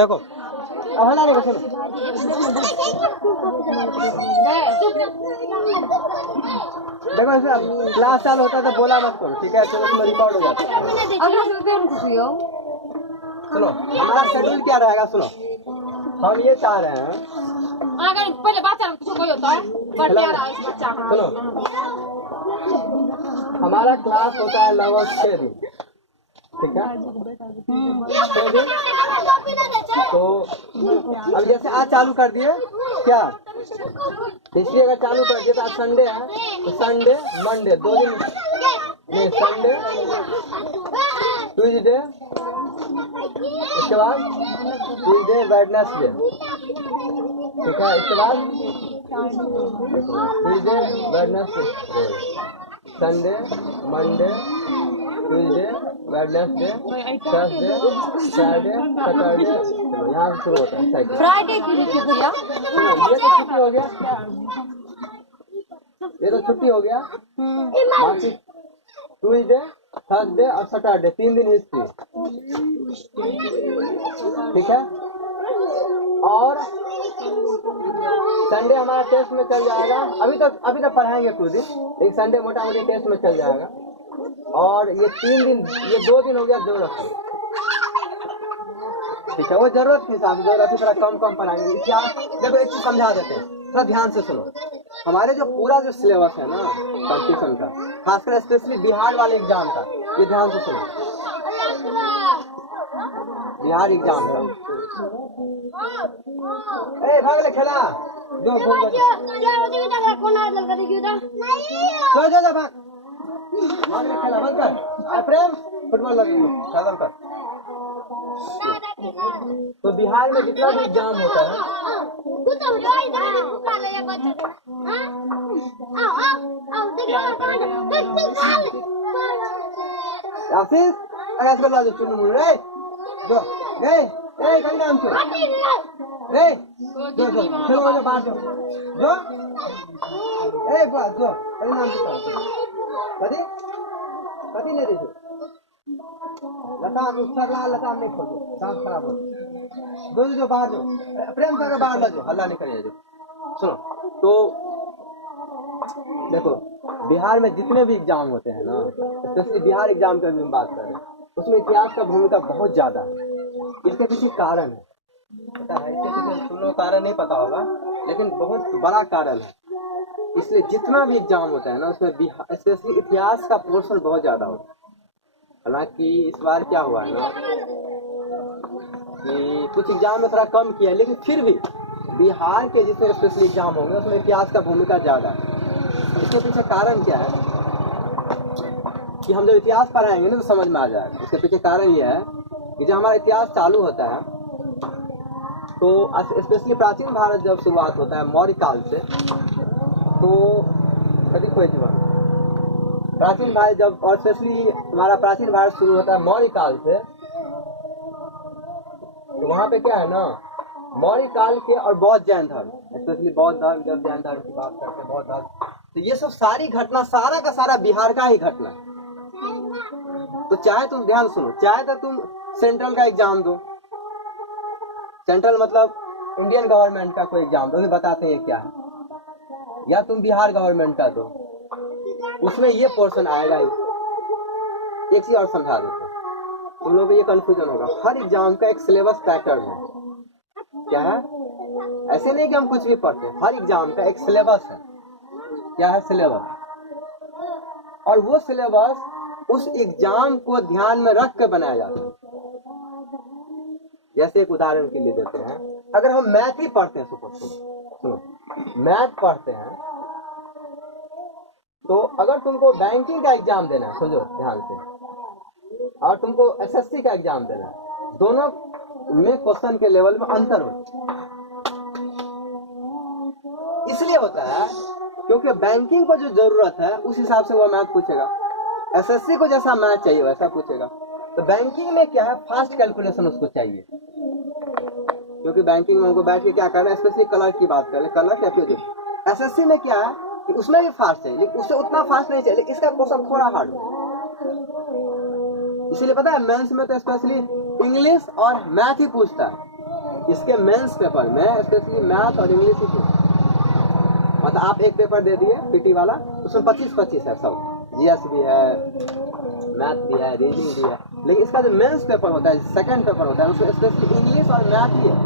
देखो हला नहीं सुनो, देखो ऐसे क्लास चालू होता है तो बोला मत करो, ठीक है? चलो उसमें रिकॉर्ड हो जाता है। सुनो हमारा शेड्यूल क्या रहेगा, सुनो हम ये चाह रहे हैं, अगर पहले बात कोई होता है बच्चा, सुनो हमारा क्लास होता है लगभग 6 दिन, ठीक है? 6 दिन। तो अब जैसे आज चालू कर दिए क्या, इसलिए अगर चालू कर दिए तो आज संडे है तो संडे मंडे 2 दिन नहीं, संडे ट्यूजडे, इसके बाद ट्यूजडे वेडनेसडे, ठीक है? इसके बाद Tuesday Wednesday Sunday Monday Tuesday Wednesday Thursday Friday Saturday, यहाँ से शुरू होता है फ्राइडे की लिखिए भैया। ये तो छुट्टी हो गया, ये तो छुट्टी हो गया। बाकी ट्यूजडे थर्सडे और सैटरडे 3 दिन हिस्ट्री, ठीक है? और संडे हमारा टेस्ट में चल जाएगा, अभी तक पढ़ाएंगे कुछ दिन, लेकिन संडे मोटा मोटी टेस्ट में चल जाएगा। और ये 3 दिन, ये 2 दिन हो गया जरूरत, ठीक है? वो जरूरत के हिसाब से जरूरत थोड़ा कम पढ़ाएंगे। क्या जब एक चीज समझा देते हैं, थोड़ा ध्यान से सुनो। हमारे जो पूरा जो सिलेबस है ना कंपटीशन का, खासकर स्पेशली बिहार वाले एग्जाम का, ये ध्यान से सुनो। बिहार एग्जाम का भागले खेला जो भागले खेला बंद कर, प्रेम फुटबॉल लगे खत्म कर। तो बिहार में जितना भी एग्जाम होता है, आशीष ऐसे बोला जो चुन मुड़ रे जो गए कहीं नाम क्यों रे जो चलो जो बाहर जो बात जो कहीं नाम क्यों कभी नहीं देखो लता लता नहीं खोलो, सांस खराब हो जो बाहर जो प्रेम करके बाहर ला जो हल्ला नहीं करिए जो। सुनो तो देखो बिहार में जितने भी एग्जाम होते हैं ना, स्पेशली बिहार एग्जाम की हम बात कर रहे हैं, उसमें इतिहास का भूमिका बहुत ज्यादा है। इसके पीछे कारण है, पता है? इसके पीछे तुम लोग कारण नहीं पता होगा, लेकिन बहुत बड़ा कारण है। इसलिए जितना भी एग्जाम होता है ना, उसमें स्पेशली इतिहास का पोर्शन बहुत ज्यादा होता है। हालांकि इस बार क्या हुआ है ना कि कुछ एग्जाम में थोड़ा कम किया, लेकिन फिर भी बिहार के जितने स्पेशली एग्जाम होंगे उसमें इतिहास का भूमिका ज्यादा है। इसके पीछे कारण क्या है कि हम जब इतिहास पढ़ाएंगे ना तो समझ में आ जाएगा। इसके पीछे कारण यह है कि जब हमारा इतिहास चालू होता है तो स्पेशली प्राचीन भारत जब शुरुआत होता है मौर्य काल से, तो प्राचीन भारत जब, और स्पेशली हमारा प्राचीन भारत शुरू होता है मौर्य काल से, तो वहाँ पे क्या है ना, मौर्य काल के और बौद्ध जैन धर्म, स्पेशली बौद्ध धर्म, जब जैन धर्म की बात करते हैं बौद्ध धर्म, तो ये सब सारी घटना सारा का सारा बिहार का ही घटना। तो चाहे तुम ध्यान सुनो, चाहे तो तुम सेंट्रल का एग्जाम दो, सेंट्रल मतलब इंडियन गवर्नमेंट का कोई एग्जाम दो, बताते हैं क्या है, या तुम बिहार गवर्नमेंट का दो, उसमें ये पोर्शन आएगा ही। एक चीज और समझा देते हैं, तुम लोगों को ये कंफ्यूजन होगा, हर एग्जाम का एक सिलेबस पैटर्न है। क्या है? ऐसे नहीं कि हम कुछ भी पढ़ते हैं, हर एग्जाम का एक सिलेबस है। क्या है? सिलेबस। और वो सिलेबस उस एग्जाम को ध्यान में रख कर बनाया जाता है। जैसे एक उदाहरण के लिए देते हैं, अगर हम मैथ ही पढ़ते हैं, सुनो मैथ पढ़ते हैं, तो अगर तुमको बैंकिंग का एग्जाम देना है, समझो ध्यान से, और तुमको एसएससी का एग्जाम देना है, दोनों में क्वेश्चन के लेवल में अंतर होता है। इसलिए होता है क्योंकि बैंकिंग को जो जरूरत है उस हिसाब से वो मैथ पूछेगा, एसएससी को जैसा मैथ चाहिए वैसा पूछेगा। तो बैंकिंग में क्या है, फास्ट कैलकुलेशन उसको चाहिए, क्योंकि बैंकिंग में हमको बैठ के क्या करना है, स्पेशली कलर की बात करें, कलर क्या क्यों। एसएससी में क्या है कि उसमें भी फास्ट है, लेकिन उससे उतना फास्ट नहीं चाहिए, इसका क्वेश्चन थोड़ा हार्ड है। इसीलिए पता है मेंस में तो स्पेशली इंग्लिश और मैथ ही पूछता है, इसके मेंस पेपर में स्पेशली मैथ और इंग्लिश ही थे। मतलब आप एक पेपर दे दिए पीटी वाला, उसमें 25-25 है सब, जीएस भी है, मैथ भी है, रीजनिंग भी है, लेकिन इसका जो मेंस पेपर होता है, सेकंड पेपर होता है, उसमें स्पेशली इंग्लिश और मैथ ही है।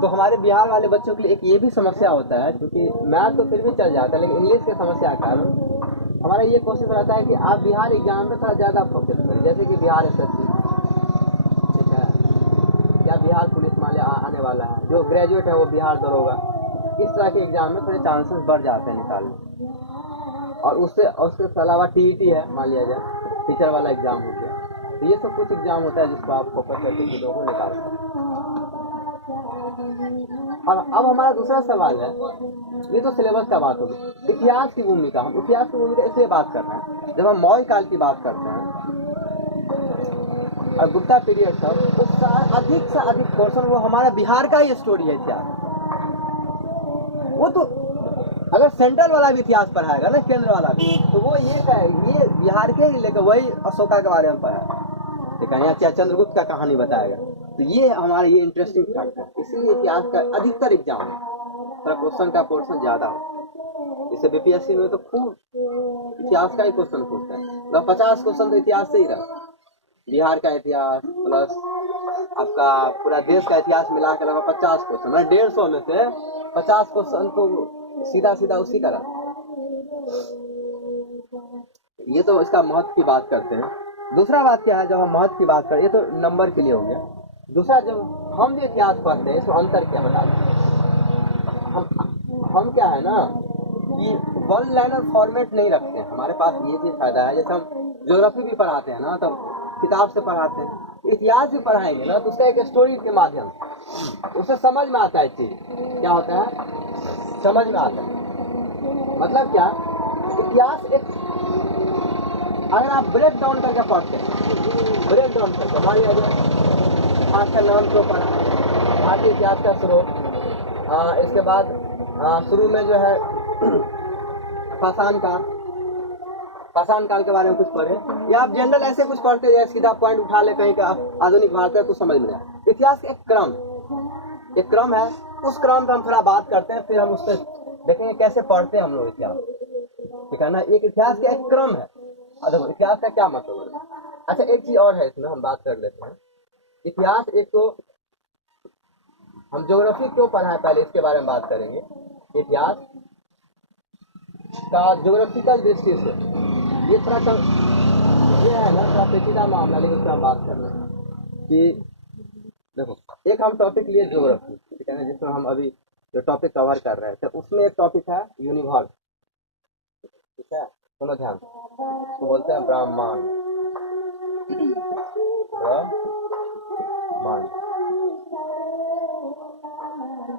तो हमारे बिहार वाले बच्चों के लिए एक ये भी समस्या होता है, क्योंकि मैथ तो फिर भी चल जाता है, लेकिन इंग्लिश की समस्या के कारण हमारा ये कोशिश रहता है कि आप बिहार एग्जाम में थोड़ा ज़्यादा फोकस करें, जैसे कि बिहार एसएससी, ठीक है, या बिहार पुलिस मान लिया आने वाला है, जो ग्रेजुएट है वो बिहार दरोगा, इस तरह के एग्जाम में थोड़े चांसेस बढ़ जाते हैं निकालने। और उसके अलावा टीईटी है, मान लिया जाए टीचर वाला एग्जाम हो गया, तो ये सब कुछ एग्जाम होता है जिसको आप फोकस करके चीज़ों को निकाल सकते हैं। और अब हमारा दूसरा सवाल है, ये तो सिलेबस का बात होगी, इतिहास की भूमिका। हम इतिहास की भूमिका इसलिए बात कर रहे हैं, जब हम मौर्य काल की बात करते हैं और गुप्ता पीरियड सब, तो अधिक से अधिक पोर्शन वो हमारा बिहार का ही स्टोरी है इतिहास। वो तो अगर सेंट्रल वाला भी इतिहास पढ़ाएगा ना, केंद्र वाला भी, तो वो ये बिहार के ही लेकर वही अशोका के बारे में पढ़ाएगा, ठीक है, या चंद्रगुप्त का कहानी बताएगा। तो ये हमारा ये इंटरेस्टिंग फैक्ट है, इसलिए इतिहास का अधिकतर एग्जाम है, थोड़ा क्वेश्चन का पोर्शन ज्यादा हो। जैसे बीपीएससी में तो खूब इतिहास का ही क्वेश्चन पूछता है, तो 50 क्वेश्चन तो इतिहास से ही रहा, बिहार का इतिहास प्लस आपका पूरा देश का इतिहास मिला कर लगभग 50 क्वेश्चन, मतलब 150 में से 50 क्वेश्चन तो सीधा सीधा उसी का रहा। ये तो इसका महत्व की बात करते हैं। दूसरा बात क्या है, जब हम महत्व की बात करें, ये तो नंबर के लिए हो गया। दूसरा, जब हम जो इतिहास पढ़ते हैं इसमें अंतर क्या बता दें। हम क्या है ना कि वन लाइनर फॉर्मेट नहीं रखते हैं, हमारे पास ये चीज फायदा है। जैसे हम ज्योग्राफी भी पढ़ाते हैं ना, तो किताब से पढ़ाते हैं, इतिहास भी पढ़ाएंगे ना, तो उसका एक स्टोरी के माध्यम से उसे समझ में आता है चीज, क्या होता है, समझ में आता है। मतलब क्या, इतिहास एक अगर आप ब्रेक डाउन करके पढ़ते हैं, ब्रेक डाउन करके मान लिया जाए आज का नाम क्यों पढ़ा, भारतीय इतिहास का स्रोत, इसके बाद शुरू में जो है पाषाण काल के बारे में कुछ पढ़े, या आप जनरल ऐसे कुछ पढ़ते हैं सीधा पॉइंट उठा ले कहीं का आधुनिक भारत है तो समझ में आए। इतिहास का एक क्रम है, उस क्रम पर हम थोड़ा बात करते हैं, फिर हम उससे देखेंगे कैसे पढ़ते हैं हम लोग इतिहास, ठीक है ना। एक इतिहास का एक क्रम है। देखो इतिहास का क्या मतलब है। अच्छा, एक चीज और है इसमें हम बात कर लेते हैं। इतिहास एक तो हम ज्योग्राफी क्यों पढ़ा है, पहले इसके बारे में बात करेंगे। इतिहास का ज्योग्राफिकल दृष्टि से ये थोड़ा ये है ना, थोड़ा पेचीदा मामला, लेकिन उसका हम बात कर रहे हैं कि देखो, एक हम टॉपिक लिए ज्योग्राफी, ठीक है ना, जिसमें हम अभी जो टॉपिक कवर कर रहे थे, उसमें एक टॉपिक है यूनिवर्स, ठीक है, सुनो ध्यान, तो बोलते हैं ब्रह्मांड।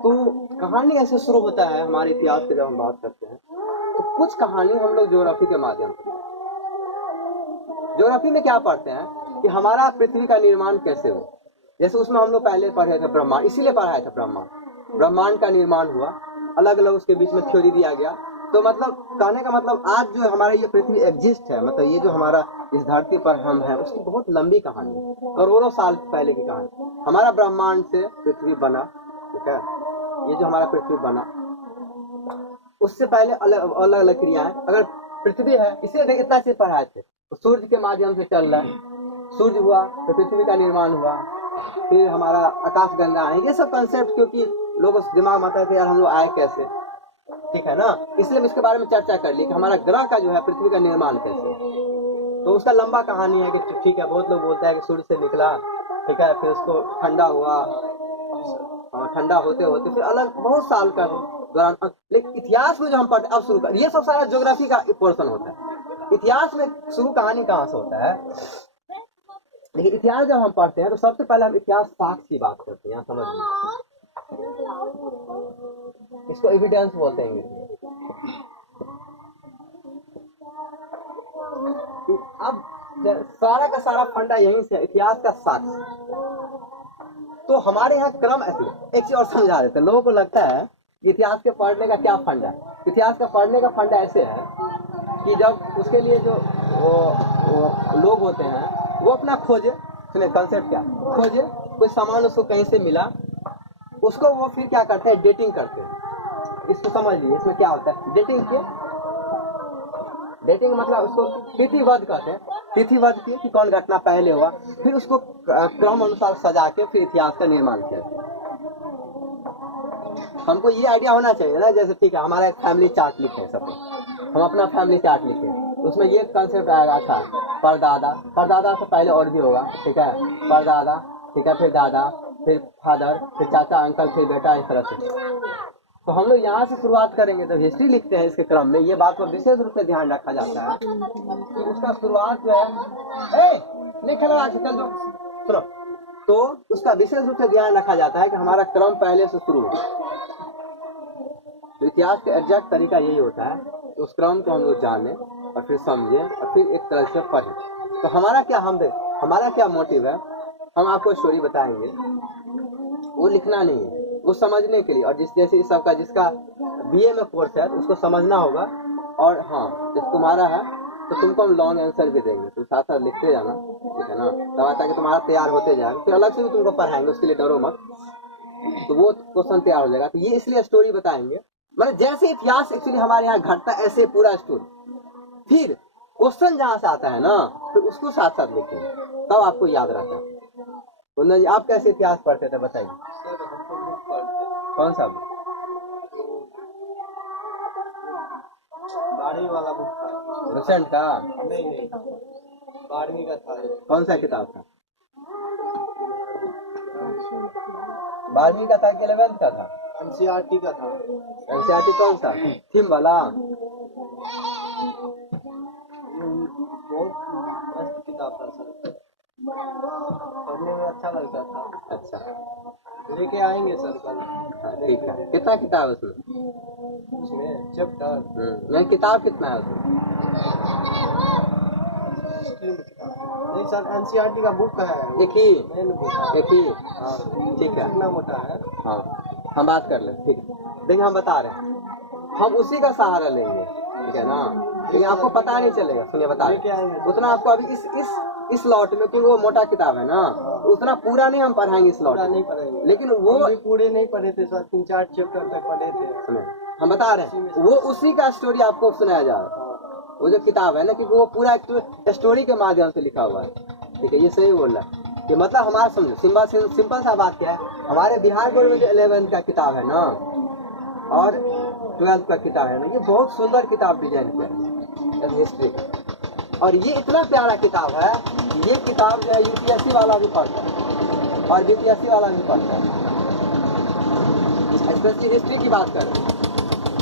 तो कहानी ऐसे शुरू होता है हमारे इतिहास से, जब हम बात करते हैं तो कुछ कहानी हम लोग ज्योग्राफी के माध्यम से, ज्योग्राफी में क्या पढ़ते हैं कि हमारा पृथ्वी का निर्माण कैसे हो। जैसे उसमें हम लोग पहले पढ़े थे ब्रह्मांड, इसीलिए पढ़ाया था ब्रह्मांड का निर्माण हुआ, अलग अलग उसके बीच में थ्योरी दिया गया। तो मतलब कहने का मतलब आज जो हमारा ये पृथ्वी एग्जिस्ट है, मतलब ये जो हमारा इस धरती पर हम हैं, उसकी बहुत लंबी कहानी, करोड़ों साल पहले की कहानी। हमारा ब्रह्मांड से पृथ्वी बना, ठीक है, ये जो हमारा पृथ्वी बना, उससे पहले अलग अलग क्रियाएं। अगर पृथ्वी है, इसे इतना चीज पढ़ाए थे, तो सूर्य के माध्यम से चल रहा है, सूर्य हुआ तो पृथ्वी का निर्माण हुआ, फिर हमारा आकाश गंगा है, ये सब कंसेप्ट, क्योंकि लोग उस दिमाग में आता है कि यार हम लोग आए कैसे, ठीक है ना, इसलिए हम इसके बारे में चर्चा कर ली कि हमारा ग्रह का जो है पृथ्वी का निर्माण कैसे। तो उसका लंबा कहानी है कि ठीक है, बहुत लोग बोलता है कि सूर्य से निकला, ठीक है, फिर उसको ठंडा हुआ, ठंडा होते होते फिर अलग बहुत साल का दौरान। लेकिन इतिहास में जो हम पढ़ते, अब शुरू कर, ये सब सारा ज्योग्राफी का पोर्शन होता है। इतिहास में शुरू कहानी कहाँ से होता है, लेकिन इतिहास जब हम पढ़ते हैं तो सबसे पहले हम इतिहास साक्ष्य की बात करते हैं। यहाँ समझ लीजिए, इसको एविडेंस बोलते हैं अब सारा का सारा फंडा यहीं से, इतिहास का साक्ष्य। तो हमारे यहाँ क्रम ऐसे, एक चीज और समझा देते हैं, लोगों को लगता है इतिहास के पढ़ने का क्या फंडा है। इतिहास का पढ़ने का फंडा ऐसे है कि जब उसके लिए जो वो लोग होते हैं वो अपना खोजे, सुने कंसेप्ट क्या खोजे, कोई सामान उसको कहीं से मिला, उसको वो फिर क्या करते हैं, डेटिंग करते हैं। इसको समझ लीजिए, इसमें क्या होता है डेटिंग के, डेटिंग मतलब उसको तिथिवध कहते हैं। तिथिवध की कि कौन घटना पहले हुआ, फिर उसको क्रम अनुसार सजा के फिर इतिहास का निर्माण किया। हमको ये आइडिया होना चाहिए ना, जैसे ठीक है हमारा एक फैमिली चार्ट लिखे सब, हम अपना फैमिली चार्ट लिखे, उसमें ये कंसेप्ट आएगा था परदादा, परदादा से पहले और भी होगा, ठीक है, परदादा, ठीक है, फिर दादा, फिर फादर, फिर चाचा, अंकल, फिर बेटा, इस तरह से। तो हम लोग यहाँ से शुरुआत करेंगे, तो हिस्ट्री लिखते हैं इसके क्रम में, ये बात को विशेष रूप से ध्यान रखा जाता है कि उसका शुरुआत जो है, नहीं खेलो चल दो सुनो, तो उसका विशेष रूप से ध्यान रखा जाता है कि हमारा क्रम पहले से शुरू हो। तो इतिहास का एग्जैक्ट तरीका यही होता है, तो उस क्रम को हम लोग जाने और फिर समझे और फिर एक तरह से पढ़े। तो हमारा क्या मोटिव है, हम आपको स्टोरी बताएंगे, वो लिखना नहीं है, वो समझने के लिए। और जैसे इस सबका जिसका बीए में कोर्स है उसको समझना होगा। और हाँ, जब तुम्हारा है तो तुमको हम लॉन्ग आंसर भी देंगे, तुम साथ साथ लिखते जाना, ठीक है ना, तब ताकि तुम्हारा तैयार होते जाए, फिर अलग से भी तुमको पढ़ाएंगे, उसके लिए डरो मत, तो वो क्वेश्चन तैयार हो जाएगा। तो ये इसलिए स्टोरी बताएंगे, मतलब जैसे इतिहास एक्चुअली हमारे यहाँ घटता है ऐसे पूरा स्टोरी, फिर क्वेश्चन जहाँ से आता है ना फिर उसको साथ साथ लिखेंगे, तब आपको याद रहता है। कुंदन जी, आप कैसे इतिहास पढ़ते थे बताइए? कौन सा? 12वीं वाला बुक था। रिसेंट का? नहीं 12वीं का था। कौन सा किताब था? 12वीं का था कि 11th का था? एनसीईआरटी का था। एनसीईआरटी कौन सा? थीम वाला? बहुत मस्त किताब था सर, पढ़ने में अच्छा लगता था। अच्छा, लेके आएंगे सर कल। हाँ, ठीक है। कितना किताब है उसमें? उसमें चैप्टर नहीं, किताब कितना है उसमें? नहीं सर, एनसीईआरटी का बुक है, एक ही? मेन बुक है। एक ही? हाँ, ठीक है, कितना मोटा है? हाँ हम बात कर ले, ठीक है। देखिए हम बता रहे हैं, हम उसी का सहारा लेंगे, ठीक है ना, लेकिन आपको पता नहीं चलेगा। सुनिए बता रहे उतना आपको अभी इस लॉट में, क्योंकि वो मोटा किताब है ना, उतना पूरा नहीं हम पढ़ाएंगे इस लॉट पूरा में, नहीं पढ़ेंगे, लेकिन वो हम भी पूरे नहीं पढ़े थे सर, 3-4 चैप्टर तक पढ़े थे। सुनिए हम बता रहे हैं, वो उसी का स्टोरी आपको सुनाया जा रहा है। वो जो किताब है ना, क्योंकि वो पूरा स्टोरी के माध्यम से लिखा हुआ है, ठीक है, ये सही बोल रहा है कि मतलब हमारा समझो सिंपल सा बात क्या है, हमारे बिहार बोर्ड में जो 11th का किताब है ना और 12th का किताब है ना, ये बहुत सुंदर किताब डिजाइन किया है हिस्ट्री, और ये इतना प्यारा किताब है, ये किताब जो है यूपीएससी वाला भी पढ़ता है और बीपीएससी वाला भी पढ़ता है, स्पेशली हिस्ट्री की बात कर रहे हैं।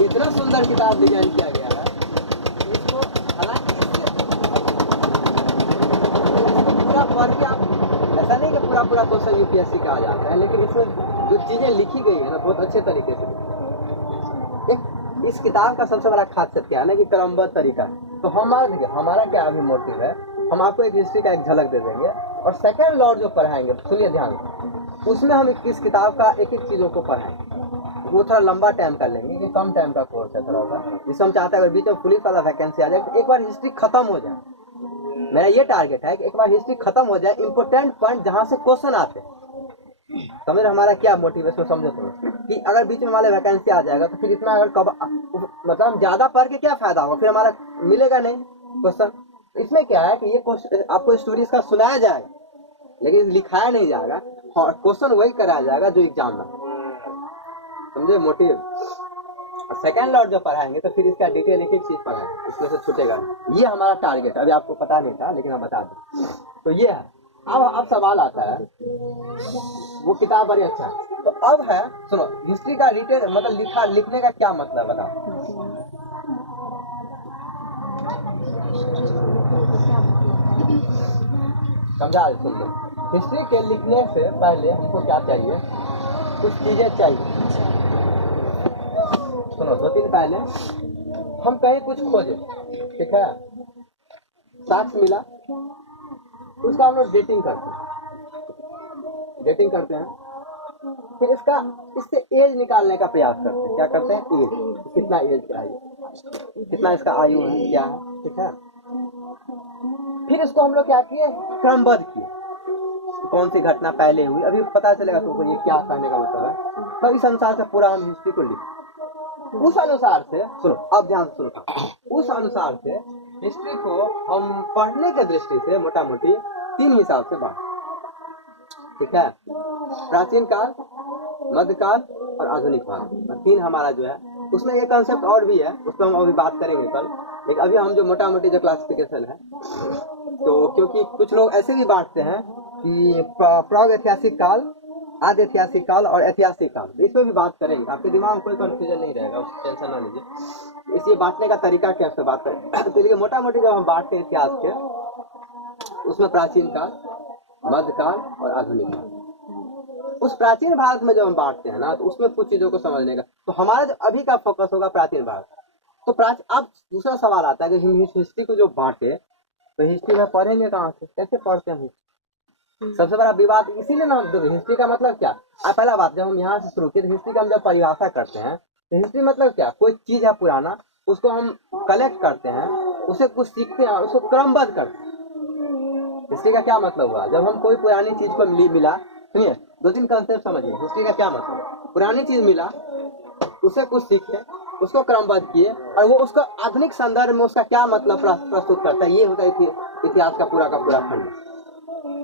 इतना सुंदर किताब डिजाइन किया गया है, इसको हालांकि पूरा पढ़ के आप, ऐसा नहीं कि पूरा क्वेश्चन यूपीएससी का आ जाता है, लेकिन इसमें जो चीजें लिखी गई है ना बहुत अच्छे तरीके से लिखी है। एक इस किताब का सबसे बड़ा खासियत क्या है ना कि क्रमबद्ध तरीका है। तो हमारा क्या अभी मोटिव है, हम आपको एक हिस्ट्री का एक झलक दे देंगे, और सेकंड लॉर्ड जो पढ़ाएंगे, सुनिए ध्यान, उसमें हम इस किताब का एक एक चीजों को पढ़ाएंगे। वो थोड़ा लंबा टाइम कर लेंगे, ये कम टाइम का कोर्स है थोड़ा सा, जिसमें हम चाहते हैं अगर बीच में पुलिस वाला वैकेंसी आ जाए तो एक बार हिस्ट्री खत्म हो जाए। मेरा ये टारगेट है कि एक बार हिस्ट्री खत्म हो जाए, इंपोर्टेंट पॉइंट जहाँ से क्वेश्चन आते हैं। समझ हमारा क्या मोटिवेशन समझो तुम, कि अगर बीच में हमारे वैकेंसी आ जाएगा तो फिर इतना अगर कब मतलब हम ज्यादा पढ़ के क्या फायदा होगा, फिर हमारा मिलेगा नहीं क्वेश्चन। इसमें क्या है कि ये आपको स्टोरी इसका सुनाया जाएगा लेकिन लिखाया नहीं जाएगा, क्वेश्चन वही कराया जाएगा जो एग्जाम में, समझे मोटिव। सेकंड लॉर्ड जो पढ़ाएंगे तो फिर इसका डिटेल एक एक चीज पढ़ाएंगे, इसमें से छूटेगा। ये हमारा टारगेट, अभी आपको पता नहीं था लेकिन हम बता दें। तो ये है। अब सवाल आता है, वो किताब बड़ी अच्छा है, तो अब है सुनो, हिस्ट्री का रिटेल मतलब लिखने का क्या मतलब बताओ। समझा सुन लो, हिस्ट्री के लिखने से पहले हमको क्या चाहिए, कुछ चीजें चाहिए। सुनो, 2 दिन पहले हम कहीं कुछ खोजे, ठीक है, साक्ष्य मिला, उसका हम लोग डेटिंग करते हैं, फिर इससे एज निकालने का प्रयास करते हैं। क्या करते हैं, एज, कितना एज का आयु, कितना इसका आयु है, क्या है, ठीक है। फिर इसको हम लोग क्या किए, क्रमबद्ध किए, कौन सी घटना पहले हुई, अभी पता चलेगा तुमको ये क्या कहने का मतलब है। तब इस अनुसार से पूरा हम हिस्ट्री को लिखें। उस अनुसार से सुनो, अब ध्यान से सुनो, उस अनुसार से हिस्ट्री को हम पढ़ने के दृष्टि से मोटा मोटी 3 हिसाब से बांट, ठीक है, प्राचीन काल, मध्यकाल और आधुनिक काल। 3 हमारा जो है, उसमें एक कंसेप्ट और भी है, उस पर हम अभी बात करेंगे कल, लेकिन अभी हम जो मोटा मोटी जो क्लासिफिकेशन है, तो क्योंकि कुछ लोग ऐसे भी बांटते हैं कि प्राग ऐतिहासिक काल, आदि ऐतिहासिक काल और ऐतिहासिक काल, इस पर भी बात करेंगे। आपके दिमाग में कोई कंफ्यूजन नहीं रहेगा, उसकी टेंशन ना लीजिए। इसलिए बांटने का तरीका क्या है बात करें। तो मोटा मोटी जब हम बांटते हैं इतिहास के, उसमें प्राचीन काल, मध्यकाल और आधुनिक काल। उस प्राचीन भारत में जब हम बांटते हैं ना, तो उसमें कुछ चीजों को समझने का, तो हमारा जो अभी का फोकस होगा प्राचीन भारत। तो अब दूसरा सवाल आता है कि हिस्ट्री को जो बांटे, तो हिस्ट्री में पढ़ेंगे कहाँ से, कैसे पढ़ते हैं? सबसे बड़ा विवाद इसीलिए ना, हिस्ट्री का मतलब क्या। पहला बात, जब हम यहाँ से शुरू किए, हिस्ट्री का हम जब परिभाषा करते हैं, तो हिस्ट्री मतलब क्या, कोई चीज है पुराना, उसको हम कलेक्ट करते हैं, उसे कुछ सीखते हैं, उसको क्रमबद्ध करते हैं। हिस्ट्री का क्या मतलब हुआ, जब हम कोई पुरानी चीज को मिला, सुनिए 2-3 कंसेप्ट समझिए। हिस्ट्री का क्या मतलब, पुरानी चीज मिला, उसे कुछ सीखे, उसको क्रमबद्ध किए, और वो उसका आधुनिक संदर्भ में उसका क्या मतलब प्रस्तुत करता है, ये होता है इतिहास का पूरा खंड।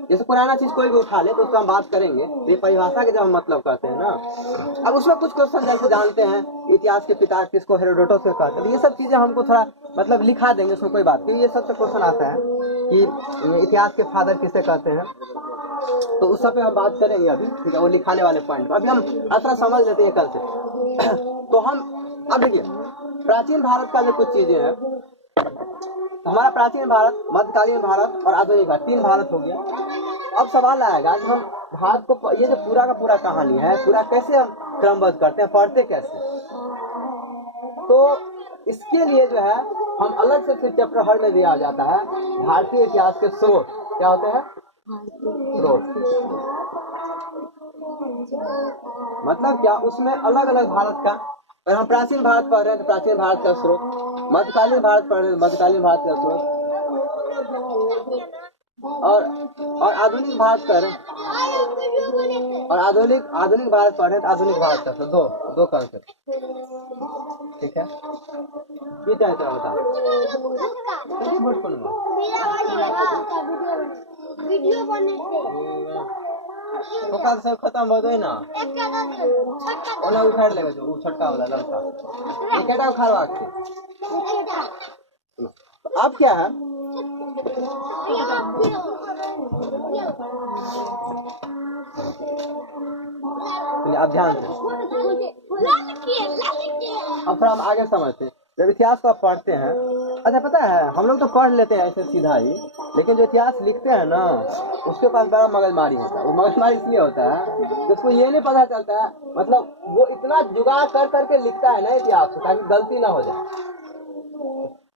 जैसे पुराना चीज कोई भी उठा ले तो उसको हम बात करेंगे, ये परिभाषा के जब हम मतलब करते हैं ना। अब उसमें कुछ क्वेश्चन जैसे जानते हैं, इतिहास के पिता किसको हेरोडोटस से कहते हैं, ये सब चीजें हमको थोड़ा मतलब लिखा देंगे, उसमें कोई बात, क्योंकि ये सबसे क्वेश्चन आता है कि इतिहास के फादर किसे कहते हैं, तो उस सब पे हम बात करेंगे अभी, ठीक है, वो लिखाने वाले पॉइंट। अभी हम असरा समझ लेते हैं कल से। तो हम अब देखिए, प्राचीन भारत का जो कुछ चीजें हैं, हमारा प्राचीन भारत, मध्यकालीन भारत और आधुनिक भारत, 3 भारत हो गया। अब सवाल आएगा कि हम भारत को, ये जो पूरा का पूरा कहानी है, पूरा कैसे हम क्रमबद्ध करते हैं, पढ़ते कैसे। तो इसके लिए जो है हम अलग से फिर चैप्टर हर में दिया जाता है, भारतीय इतिहास के स्रोत क्या होते हैं, स्रोत मतलब क्या, उसमें अलग अलग भारत का, अगर हम प्राचीन भारत पढ़ रहे हैं तो प्राचीन भारत का स्रोत, मध्यकालीन भारत पढ़ रहे हैं मध्यकालीन भारत का स्रोत, और आधुनिक भारत पढ़ रहे हैं, और आधुनिक भारत पढ़ रहे हैं तो आधुनिक भारत का स्रोत। दो कंसेप्ट, ठीक है। ये क्या है बता, तो कल सब खत्म हो गए ना, ओला उखाड़ लेगा जो वो छोटा वाला लड़का, ये क्या उखाड़वा के। तो अब क्या है, अब ध्यान से, अब फिर हम आगे समझते हैं। जब इतिहास को आप पढ़ते हैं, अच्छा पता है हम लोग तो पढ़ लेते हैं ऐसे सीधा ही, लेकिन जो इतिहास लिखते हैं ना, उसके पास बड़ा मगजमारी होता है। वो मगजमारी इसलिए होता है कि उसको ये नहीं पता चलता है, मतलब वो इतना जुगाड़ कर करके लिखता है ना इतिहास को, ताकि गलती ना हो जाए।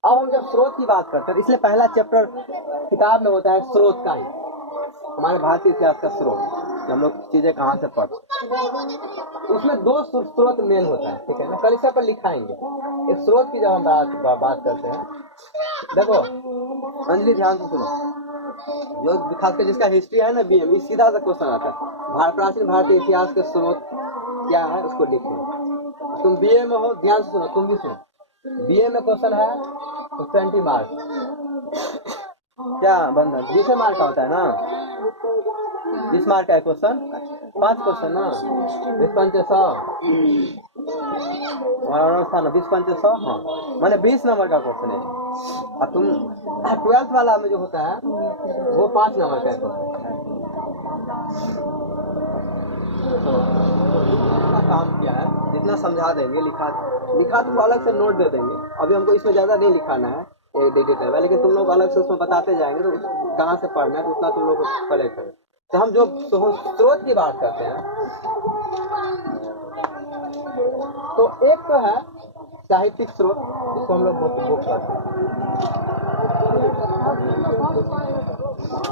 अब हम जब स्रोत की बात करते हैं, इसलिए पहला चैप्टर किताब में होता है स्रोत का ही, हमारे भारतीय इतिहास का स्रोत, हम लोग चीजें कहाँ से पढ़ते, उसमें 2 स्रोत मेन होता है, ठीक है ना, कल पर लिखाएंगे। एक स्रोत की जब हम बात करते हैं, देखो अंजलि ध्यान से सुनो, जो खासकर जिसका हिस्ट्री है ना बीए में, सीधा सा क्वेश्चन आता है, प्राचीन भारतीय इतिहास के स्रोत क्या है, उसको लिखो। तुम बीए में हो, ध्यान से सुनो, तुम भी सुनो, बीए में क्वेश्चन है तो 20 मार्क, क्या बंधन 20 मार्क का होता है ना, 20 मार्क का क्वेश्चन, 5 क्वेश्चन ना, 20 पंचे 100, 20 पंचे 100, हाँ मैंने 20 नंबर का क्वेश्चन है। अब तुम 12th वाला में जो होता है वो 5 नंबर का क्वेश्चन। काम किया है, जितना समझा देंगे, लिखा तो अलग से नोट दे देंगे, अभी हमको इसमें ज्यादा नहीं लिखाना है डिटेल, लेकिन तुम लोग अलग से उसमें बताते जाएंगे, तो कहाँ से पढ़ना है तो उतना तुम लोग को कलेक्ट करें। तो हम जो स्रोत की बात करते हैं, तो एक तो है साहित्यिक स्रोत, जिसको हम लोग बुक करते हैं,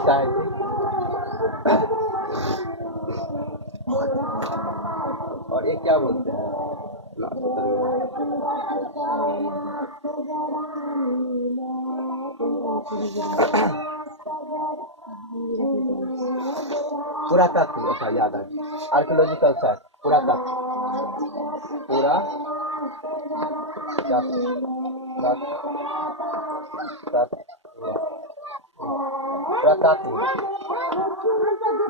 साहित्यिक, और एक क्या बोलते हैं, पुरातत्व, अच्छा याद आ गया, आर्कियोलॉजिकल साइट, पुरातत्व, पुरातत्व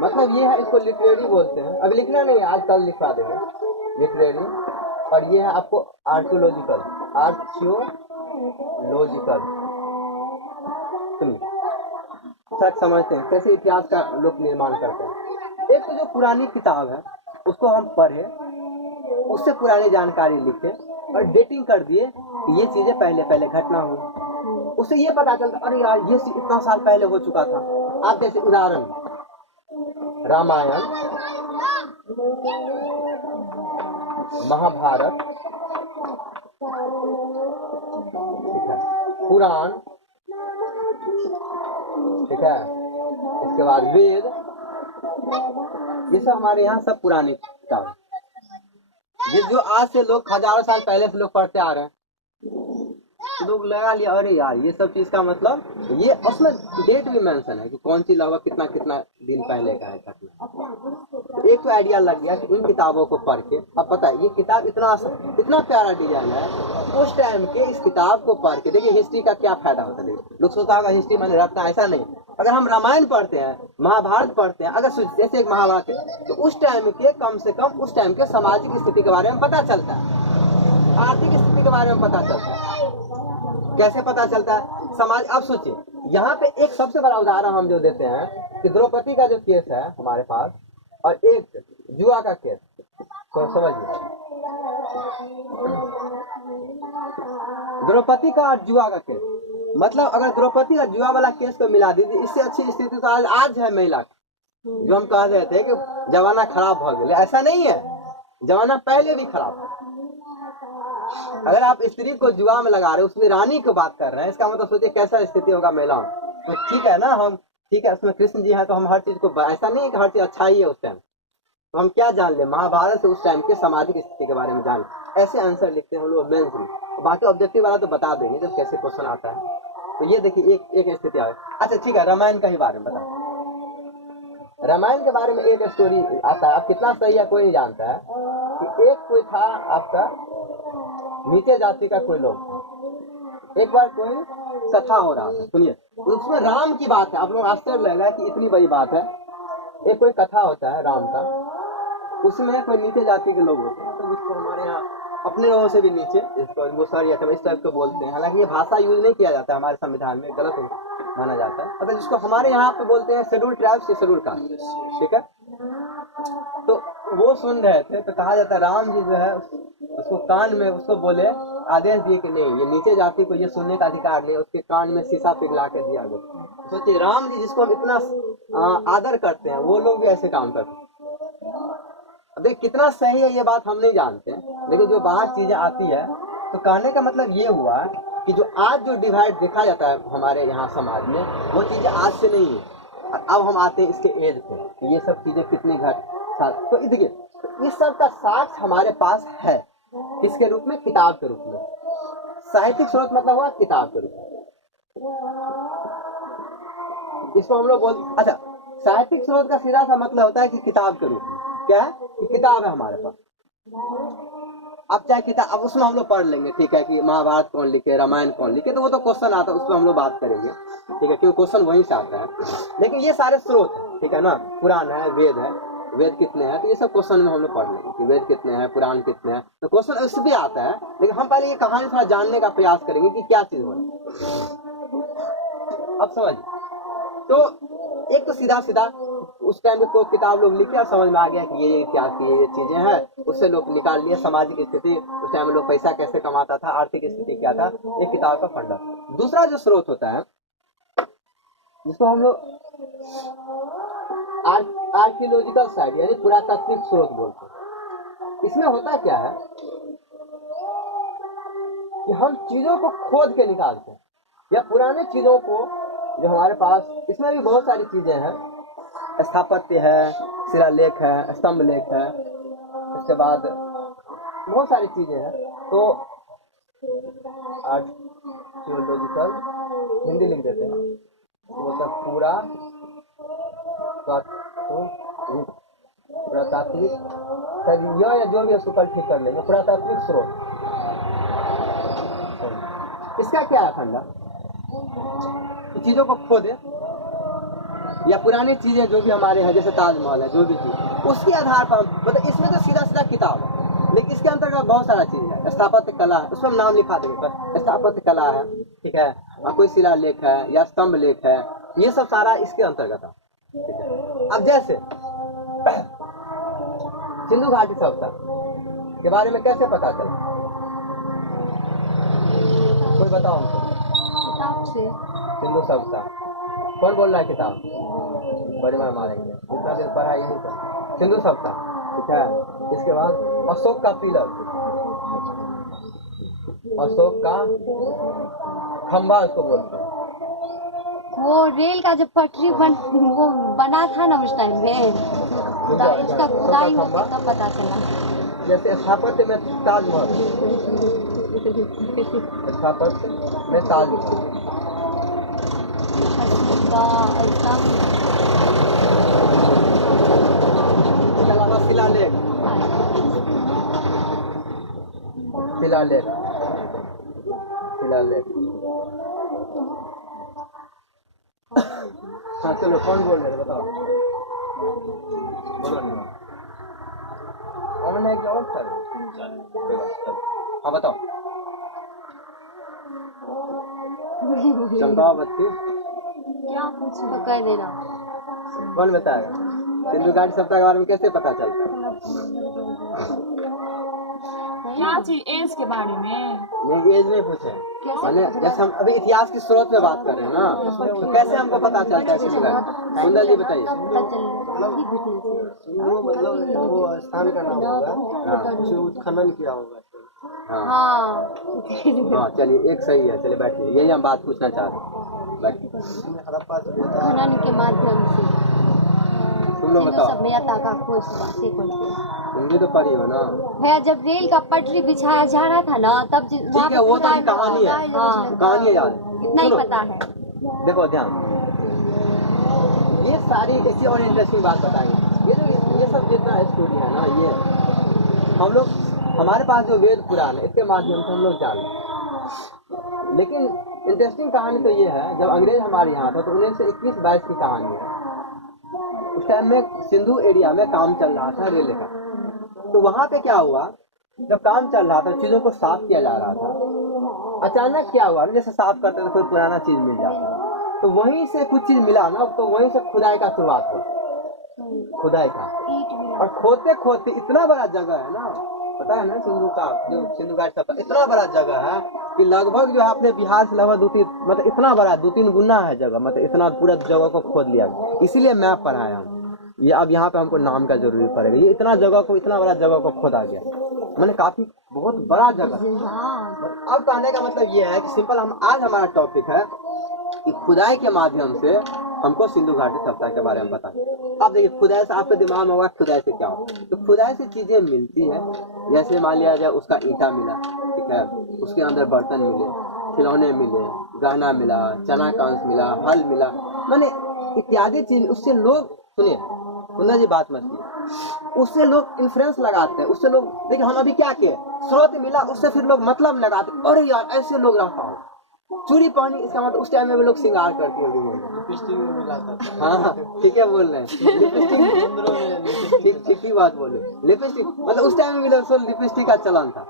मतलब ये है, इसको लिटरेरी बोलते हैं। अभी लिखना नहीं है, आजकल लिखवा देंगे लिटरेरी। और ये है आपको आर्कियोलॉजिकल, आर्कियोलॉजिकल। सच समझते हैं कैसे इतिहास का लोग निर्माण करते हैं। एक तो जो पुरानी किताब है उसको हम पढ़े, उससे पुरानी जानकारी लिखे और डेटिंग कर दिए कि ये चीजें पहले पहले घटना हुई, उससे ये पता चलता अरे यार ये इतना साल पहले हो चुका था। आप जैसे उदाहरण रामायण, महाभारत, पुराण, ठीक है, इसके बाद वेद, ये सब हमारे यहाँ सब पुरानी किताब, जो आज से लोग हजारों साल पहले से लोग पढ़ते आ रहे हैं। लोग लगा लिया अरे यार ये सब चीज का मतलब, ये उसमें डेट भी मेंशन है कि कौन सी लगभग कितना कितना दिन पहले का है घटना। तो एक तो आइडिया लग गया कि इन किताबों को पढ़ के, अब पता है ये किताब इतना प्यारा डिजाइन है, उस टाइम के इस किताब को पढ़ के देखिए हिस्ट्री का क्या फायदा होता है। लोग सोचता होगा हिस्ट्री मैंने रखना, ऐसा नहीं। अगर हम रामायण पढ़ते हैं, महाभारत पढ़ते हैं, अगर जैसे एक महाभारत है तो उस टाइम के कम से कम उस टाइम के सामाजिक स्थिति के बारे में पता चलता है, आर्थिक स्थिति के बारे में पता चलता है। कैसे पता चलता है समाज? आप सोचिए, यहाँ पे एक सबसे बड़ा उदाहरण हम जो देते हैं कि द्रौपदी का जो केस है हमारे पास, और एक जुआ का केस, तो समझिए द्रौपदी का और जुआ का केस, मतलब अगर द्रौपदी और जुआ वाला केस को मिला दीजिए, इससे अच्छी स्थिति तो आज है महिला की। जो हम कह रहे थे कि जमाना खराब हो गया, ऐसा नहीं है, जमाना पहले भी खराब है। अगर आप स्त्री को जुआ में लगा रहे, उसमें रानी की बात कर रहे हैं, इसका मतलब सोचिए कैसा स्थिति होगा महिलाओं। तो ठीक है ना, हम ठीक है उसमें कृष्ण जी हैं तो हम हर चीज को, ऐसा नहीं है कि हर चीज अच्छा ही है उस टाइम। तो हम क्या जान ले, महाभारत से उस टाइम के सामाजिक स्थिति के बारे में जान, ऐसे आंसर लिखते हैं हम लोग मेंस में। बाकी ऑब्जेक्टिव वाला तो बता देंगे जब कैसे क्वेश्चन आता है। तो ये देखिए एक स्थिति आ गई। अच्छा ठीक है, रामायण का ही बारे में बता। रामायण के बारे में एक स्टोरी आता है, अब कितना सही है कोई नहीं जानता है, कि एक कोई था आपका नीचे जाति का कोई लोग, एक बार कोई कथा हो रहा है, सुनिए उसमें राम की बात है। आप लोग आश्चर्य लगेगा कि इतनी बड़ी बात है। एक कोई कथा होता है राम का, उसमें कोई नीचे जाति के लोग होते हैं, तो जिसको हमारे यहाँ अपने लोगों से भी नीचे, इसको मुसर या इस टाइप को बोलते हैं। हालांकि ये भाषा यूज नहीं किया जाता है हमारे संविधान में, गलत माना जाता है। मतलब जिसको हमारे यहाँ पे बोलते हैं शेड्यूल ट्राइब्स से शेड्यूल कास्ट, ठीक है। तो वो सुन रहे थे, तो कहा जाता है राम जी जो है उसको कान में उसको बोले, आदेश दिए कि नहीं, ये नीचे जाति को ये सुनने का अधिकार नहीं, उसके कान में शीशा पिघला के दिया गया। सोचिए राम जी जिसको हम इतना आदर करते हैं, वो लोग भी ऐसे काम करते हैं। देख कितना सही है ये बात हम नहीं जानते, लेकिन जो बाहर चीजें आती है, तो कहने का मतलब ये हुआ कि जो आज जो डिवाइड देखा जाता है हमारे यहाँ समाज में, वो चीजें आज से नहीं है। अब हम आते हैं इसके एज पे, ये सब चीजें कितनी घट। तो देखिए इस सब का साक्ष्य हमारे पास है, किसके रूप में? किताब के रूप में। साहित्यिक स्रोत मतलब हुआ किताब के रूप में। इसको हम लोग अच्छा, साहित्यिक स्रोत का सीधा सा मतलब होता है कि किताब के रूप में। क्या है कि किताब है हमारे पास। अब चाहे किताब, अब उसमें हम लोग पढ़ लेंगे, ठीक है, कि महाभारत कौन लिखे, रामायण कौन लिखे, तो वो तो क्वेश्चन आता है, उसमें हम लोग बात करेंगे, ठीक है, क्योंकि क्वेश्चन वहीं से आता है। लेकिन ये सारे स्रोत है, ठीक है ना, पुराण है, वेद है, वेद कितने हैं, तो ये सब क्वेश्चन में हम लोग पढ़ लेंगे कि वेद कितने हैं, पुराण कितने हैं, तो क्वेश्चन उससे भी आता है। लेकिन हम पहले ये कहानी थोड़ा जानने का प्रयास करेंगे कि क्या चीज हो रही है। अब समझ, तो एक तो सीधा सीधा उस टाइम में कोई किताब लोग लिखे और समझ में आ गया कि ये इतिहास की ये चीजें हैं, उससे लोग निकाल लिए सामाजिक स्थिति, उस टाइम में लोग पैसा कैसे कमाता था, आर्थिक स्थिति क्या था, एक किताब का फंडा। दूसरा जो स्रोत होता है जिसको हम लोग आर्कियोलॉजिकल साइट यानी पुरातात्विक स्रोत बोलते हैं। इसमें होता क्या है कि हम चीजों को खोद के निकालते हैं, या पुराने चीजों को जो हमारे पास, इसमें भी बहुत सारी चीजें हैं, स्थापत्य है, शिलालेख है, स्तंभ लेख है, इसके बाद बहुत सारी चीजें हैं। तो आर्कियोलॉजिकल हिंदी लिख देते हैं, मतलब पूरा पुरातात्विक यह या जो भी है उसको कल ठीक कर लेंगे। पुरातात्विक स्रोत, इसका क्या है फंडा? चीजों को खोदे या पुरानी चीजें जो भी हमारे हैं, जैसे ताजमहल है, जो भी चीज उसके आधार पर, मतलब इसमें तो सीधा सीधा किताब है, लेकिन इसके अंतर्गत बहुत सारा चीज है। स्थापत्य कला है, उसमें हम नाम लिखा देंगे, बस स्थापत्य कला है, ठीक है, और कोई शिलालेख है या स्तंभ लेख है, ये सब सारा इसके अंतर्गत है, ठीक है। अब जैसे सिंधु घाटी सभ्यता के बारे में कैसे पता चला, कोई बताओ हमको। किताब से। सिंधु सभ्यता कौन बोल रहा है? किताब बड़े मार मारेंगे, इतना देर पढ़ा यही था। सिंधु सभ्यता, ठीक है। इसके बाद अशोक का पिलर, अशोक का खंबा उसको बोलते हैं। वो रेल का जब पटरी वो बना था ना उस टाइम में, तब उसका खुदाई होती तब पता चला। जैसे स्थापत्य में ताजमहल, स्थापत्य में ताजमहल, इसके अलावा शिलालेख, शिलालेख, शिलालेख। हाँ चलो, कौन बोल रहे बताओ, बोलो नहीं। है कि और सर? हाँ बताओ। चंपावती क्या पूछ तो कह देना। कौन बताएगा? सिंधु घाटी सभ्यता के बारे में कैसे पता चलता है? क्या चीज एज के बारे में? नहीं, एज नहीं पूछे, मैंने जैसे हम अभी इतिहास की स्रोत में बात कर रहे हैं ना, तो कैसे हमको पता चलता है सिंधु घाटी? सुंदर जी बताइए। मतलब वो स्थान का नाम होगा, जो उत्खनन किया होगा। हाँ चलिए, एक सही है, चलिए बैठिए, यही हम बात पूछना चाह रहे हैं, बैठिए। खनन के माध्यम से तुम लोग बताओ। सब भैया ताका खोज बातें करते तुम भी तो पढ़ी हो ना भैया। जब रेल का पटरी बिछाया जा रहा था ना, तब ठीक है, वो तो कहानी है, कहानी याद, इतना ही पता है। देखो ध्यान, ये सारी ऐसी और इंटरेस्टिंग बात बताएंगे। ये सब जितना स्टोरी है ना, ये हम लोग, हमारे पास जो वेद पुराण है, इसके माध्यम से हम लोग जान लें। लेकिन इंटरेस्टिंग कहानी तो ये है, जब अंग्रेज हमारे यहाँ था तो 1921-22 की कहानी है। उस टाइम में सिंधु एरिया में काम चल रहा था रेलवे का। तो वहाँ पे क्या हुआ, जब काम चल रहा था, चीजों को साफ किया जा रहा था, अचानक क्या हुआ, जैसे साफ करते तो कोई पुराना चीज मिल जाता, तो वहीं से कुछ चीज मिला ना, तो वहीं से खुदाई का शुरुआत हुआ, खुदाई का। और खोदते खोदते इतना बड़ा जगह है ना, पता है ना, सिंधु का जो सिंधु घाटी सभ्यता इतना बड़ा जगह है कि लगभग जो है अपने बिहार से लगभग 2-3, मतलब इतना बड़ा 2-3 गुना है जगह, मतलब इतना पूरा जगह को खोद लिया। इसीलिए मैप पढ़ाया हम ये। अब यहाँ पे हमको नाम का जरूरी पड़ेगा। ये इतना जगह को, इतना बड़ा जगह को खोदा गया, मैंने काफी बहुत बड़ा जगह। अब कहने का मतलब ये है कि सिंपल, हम आज हमारा टॉपिक है कि खुदाई के माध्यम से हमको सिंधु घाटी सभ्यता के बारे में पता। अब देखिए, खुदाई से आपके दिमाग में होगा खुदाई से क्या हो, तो खुदाई से चीजें मिलती है। जैसे मान लिया जाए उसका ईंटा मिला, ठीक है, उसके अंदर बर्तन मिले, खिलौने मिले, गहना मिला, चना का अंश मिला, हल मिला, मैंने इत्यादि चीज। उससे लोग, सुनिए सुंदर जी बात मत कीजिए, उससे लोग इन्फ्लुएंस लगाते हैं। उससे लोग, देखिए हम अभी क्या किए, स्रोत मिला, उससे फिर लोग मतलब लगाते, अरे यार ऐसे लोग रहता हो, चूड़ी पहनी, इसका मतलब उस टाइम में भी लोग श्रृंगार करती है। हाँ ठीक है बोल रहे हैं, लिपस्टिक, ठीक ही बात बोले, लिपस्टिक, मतलब उस टाइम में भी लोग लिपस्टिक का चलन था।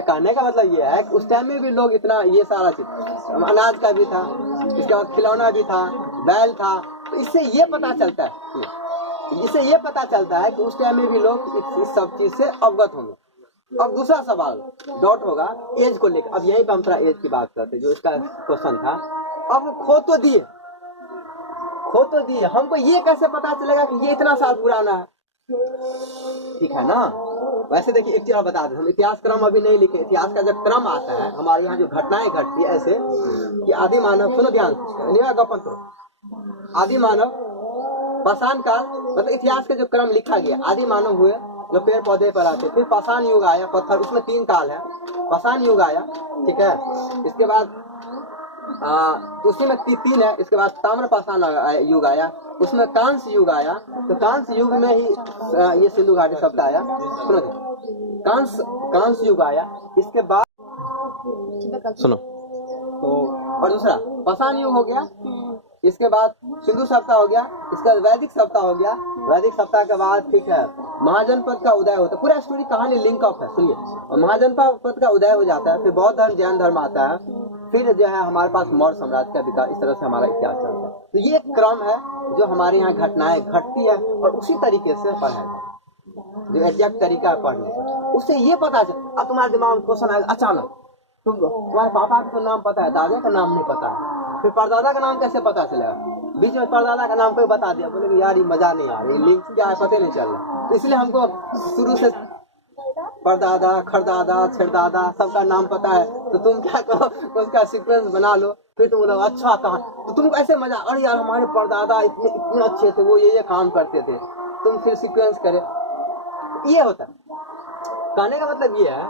कहने का मतलब ये है कि उस टाइम में भी लोग इतना, ये सारा चीज, अनाज का भी था, इसके बाद खिलौना भी था, बैल था। तो इससे ये पता चलता है, इससे ये पता चलता है कि उस टाइम में भी लोग इस सब चीज से अवगत होंगे। अब दूसरा सवाल डॉट होगा एज को लेकर। अब यहीं पे हम थोड़ा एज की बात करते हैं, जो इसका क्वेश्चन था। अब खो तो दिए, हमको ये कैसे पता चलेगा कि ये इतना साल पुराना है, ठीक है ना। वैसे देखिए, एक चीज और बता दें, हम इतिहास क्रम अभी नहीं लिखे। इतिहास का जब क्रम आता है, हमारे यहाँ जो घटनाएं घटती है ऐसे कि आदि मानव, सुनो ध्यान, गपन करो, आदि मानव, पाषाण काल, मतलब इतिहास का जो क्रम लिखा गया, आदि मानव हुए जो पेड़ पौधे पर आते, फिर पाषाण युग आया, पत्थर, उसमें 3 काल है। पाषाण युग आया, ठीक है, इसके बाद तो उसी में तीन है। इसके बाद ताम्रपाषाण युग आया, उसमें कांस्य युग आया। तो कांस्य युग में ही ये सिंधु घाटी शब्द आया। सुनो, कांस्य युग आया। इसके बाद सुनो तो, और दूसरा पाषाण युग हो गया। इसके बाद सिंधु सभ्यता हो गया। इसके बाद वैदिक सभ्यता हो गया। वैदिक सभ्यता के बाद ठीक है महाजनपद का उदय होता है। पूरा स्टोरी कहानी लिंक अप है, सुनिए। और महाजनपद का उदय हो जाता है, फिर बौद्ध धर्म जैन धर्म आता है, फिर जो है हमारे पास मौर्य साम्राज्य का विकास। इस तरह से हमारा इतिहास चलता है। तो ये एक क्रम है जो हमारे यहाँ घटनाएं घटती है और उसी तरीके से पढ़ाया जो एग्जैक्ट तरीका है पढ़ने का। उससे ये पता चल, अब तुम्हारे दिमाग में क्वेश्चन आएगा अचानक, तुम्हारे पापा का तो नाम पता है, दादा का नाम नहीं पता है, फिर परदादा का नाम कैसे पता चलेगा? बीच में परदादा का नाम कोई बता दिया, बोले यार ये मजा नहीं आ रही, लिंक क्या है पता नहीं चल रहा। तो इसलिए हमको शुरू से परदादा, खरदादा, छेड़दादा सबका नाम पता है। तो तुम क्या करो, उसका सीक्वेंस बना लो, फिर तुम बोलो अच्छा कहा, तो तुमको ऐसे मजा, अरे यार हमारे परदादा इतने अच्छे थे, वो ये काम करते थे, तुम फिर सीक्वेंस करे। ये होता है। कहने का मतलब ये है